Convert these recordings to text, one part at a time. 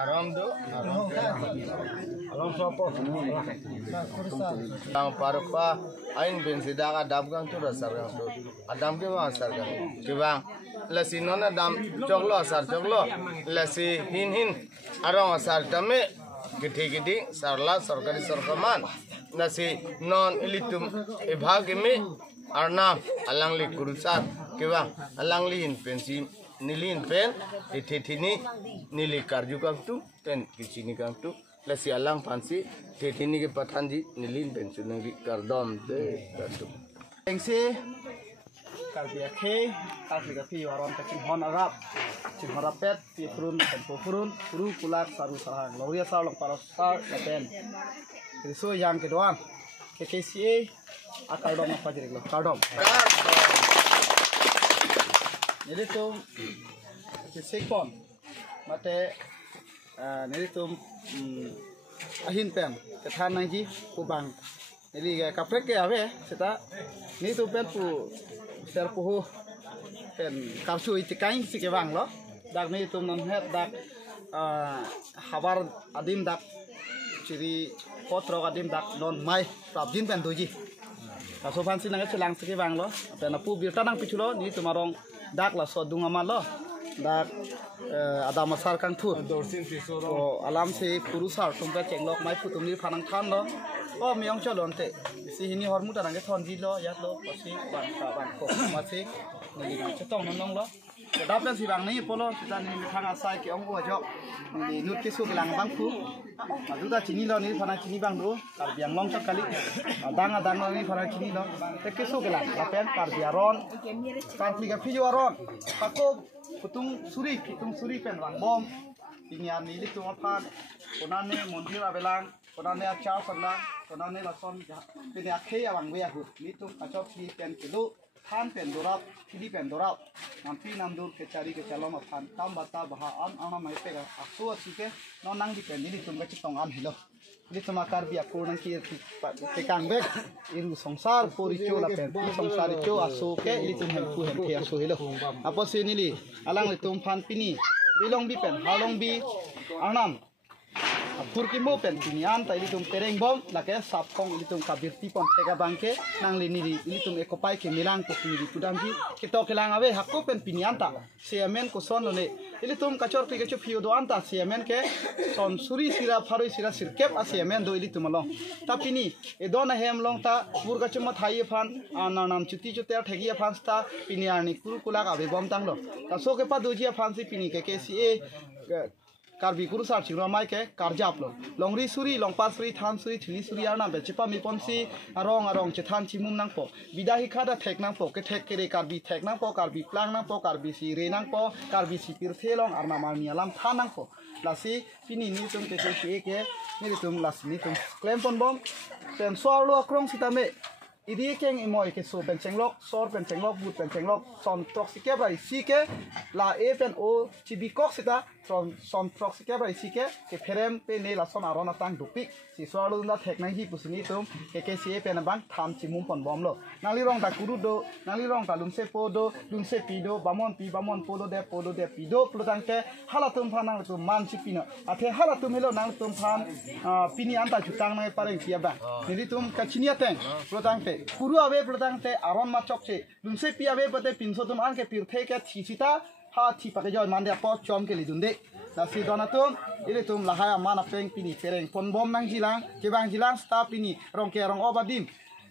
Aram do. Aram sopo. Ang parupa ahinpen sidaga dabgang tu rasargang tu. Adam ke bang sargang. Kibang lasi nona dam coklo asar coklo lasi hin arong asar tame gede sarla sarkari sarkaman lasi non ilitum ibhag me arnam alangli kurusar kibang alangli hinpen si nilin pen tetini nili karju kangtu pen kisini kangtu lasi alang pansi tetini ke patanji nilin pen sunangi kardom de kangtu engsi karbiak he karbiak pi waron kacin hon arab cin harapet pi purun tempo purun puru kulak saru sahang loria salong parasar pen so yang kedua KKCA akal dom apa jadi lo kardom jadi tuh sekon mate jadi tuh ahinpen kethan nanti kubang jadi kaprek ke ave seta ni tuh pen pu serpuhu pen kapsu itu kain si kebang lo dak ni tuh non het dak habar adim dak jadi potro adim dak non mai prabjin pen tuji kaso fansi nang selang si kebang lo pen apu birta nang pichulo ni tuh marong dak la so dunga malo dak ada masar kang tur o alam se purusar tumpa cenglok mai putumni phanang khan lo o miong cholon te si hini hormu ta nang thon ji lo yat lo pasi ban ka ban ko masi ni nang chetong nong lo dap dan si bang ni polo kita ni thang asai ki ong o jok ni nut ke su gelang bang pu adu da chini lo ni phanang chini bang do kar biang long chak kali adang ni phanang chini lo te ke su gelang apen kar biaron kar kliga pijuaron pako putung suri pen bang bom ini ani itu apa konane mondir abelang konane acha pala konane lason ini akhe abang we aku itu kacop di pen kilo than pen dorap kili pen dorap nampi namdur kecari kecalom aphan tam bata baha ana mai pega akso asike no nang di pen ini tum kacitong an hilo ini semakar biak kurang ki tekang bek iru songsar poricho la pen songsar icho aso ke ini tum hemphu aso hilo apa sini li alang li tum phan pini bilong bi pen halong bi arnam Turki mo pen pinian ta ilitum tereng bom lake sapkong ilitum kabirti pon tega bangke nang lini ilitum ekopai ke milang ko pini pudamji kito kelang ave hakko pen pinian ta semen ko son ne ilitum kachor ke kecho phio do anta semen ke son suri sira pharoi sira sirkep a semen do ilitum long ta pini e dona hem long ta pur kachuma thai phan ananam chuti chuter thegi phan sta piniani kuru kulak ave bom tang lo ta so ke pa doji phan si pini ke KCA karbi kurusar chingro mai ke karjap lo longri suri longpa suri than suri thili suri arna be chipa mi ponsi arong chethan chimum nang po bidahi khada thek nang po ke thek kere karbi thek nang po karbi plang nang po karbi si re nang po karbi si pir thelong arna marni alam than nang po lasi pini ni tum ke ke ni tum las ni tum klem pon bom ten swalo krong sitame idi keng imoy ke so pen chenglok sor pen chenglok but pen chenglok son toxic bai sike la e pen o chibi kok sita son toxic bai sike ke ferem pe ne la son arona tang dupik si swalo na theknang hi pusini tum ke si e pen ban tham chimum pon bom lo nali rong ta kuru do nali rong ta lumse po do lumse pi do bamon podo de pi do plutang ke halatum phanang tu man chipino athe halatum helo nang tum phan pini anta jutang nai pareng pia ba ni tum kachinia teng plutang te Kuru awe pelotang te aron macok se lumse pi awe pate pinso tum an ke pirthe ke thisita ha thi pake joy mande apo chom ke lidunde nasi donatum ile tum lahaya mana peng pini pereng pon bom nang jilang ke bang jilang sta pini rong ke rong obadim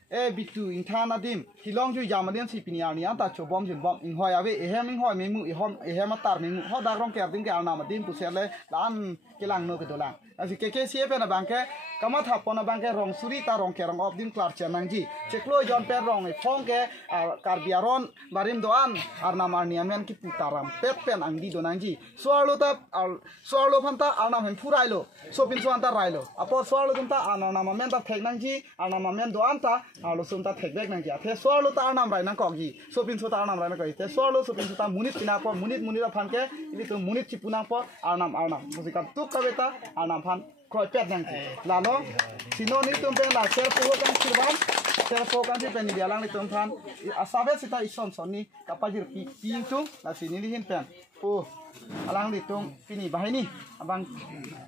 e bitu inthana dim hilong ju yamaden si pini ani anta chobom jin bom in hoy awe ehem in hoy memu ehem atar memu ho da rong ke dim ke alna madim tu sele lan kelang no ke dolang asi ke sie pe na bangke kama tha pona bangke rong suri ta rong ke rong of dim klar chanang ji cheklo jon per rong e phong ke karbiaron barim doan arna marni amen ki putaram pet pen angdi donang ji swalo phanta arna hem phurailo sopin suanta railo apo swalo tumta arna mamen ta theknang ji arna mamen doan ta alo sumta thekbek nang ji athe swalo ta arna rai nang kok ji sopin suta arna rai na kai te swalo sopin suta munit pina po munit phanke ili tu munit chipunang po arnam musika tuk ka beta arnam phan kroi pet nang ji lano sino ni tum pen la ser po kan sirban ser po kan ti pen dialang ni tum phan asabe sita ison soni kapajir pi tu la sini li hin pen pu alang litung pini bahai ni abang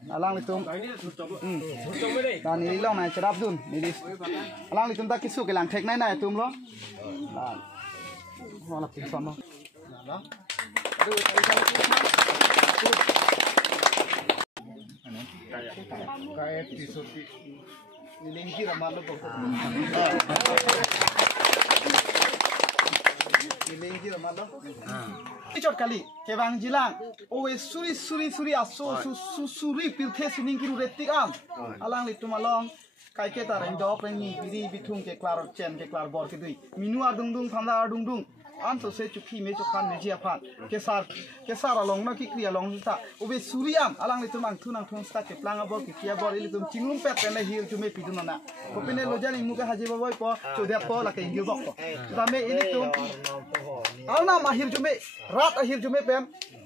alang litung dan ini long nai cerap dun ini alang litung tak kisu kelang tek nai nai tum lo mau lapin sama lah kayak episode ini lingki ramah lo Ilenggi ramah lo. Icot kali kebang jilang. Owe suri aso suri pilthe sining kiru retik am. Alang litu malong kai kita reng dop reng ni biri bitung ke klar chen ke klar bor ke dui. Minu adung dung thanda adung dung. An so se chukhi me chukhan me ji aphan. Kesar along na ki kriya long ta. Owe suri am alang litu mang thunang thung sta ke plang abor ke kia bor ilitum chingum pet pene hir jume piduna na. Kopine lojan imu ka haji baboy po chodya po la ke hir bok po. Tame ilitum arnam ahirjume rat ahirjume pen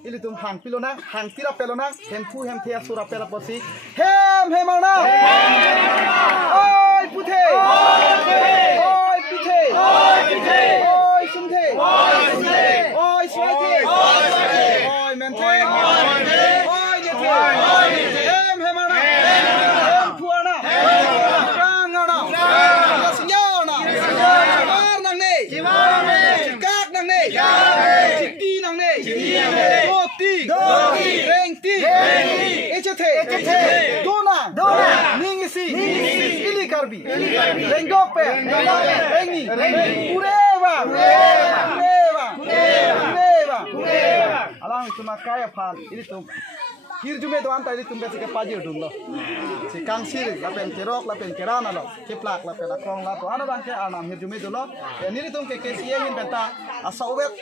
ilitum hang pilona hang tira pelona hemphu hemthea sura pela posi hemana oi puthe oi pithe oi sumthe oi swaithe oi menthe oi nethe hemana hemphuana kangana rasingja Citi nang ne, doti, rengti, ecete, dona, ningisi, ili karbi, rengdope, rengi, kureva, alang itu makaya pan, ini tuh. Hirjume doan tadi tumbe sike pajir dum lo. Si kangsir lapen kerok lapen kerana lo. Keplak lapen akong la to ana bangke arnam hirjume do lo. Niri tum ke kesie hin benta asawet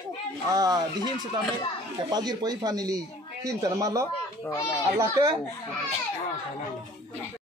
dihin sitame ke pajir poi fanili hin terma lo. Allah ke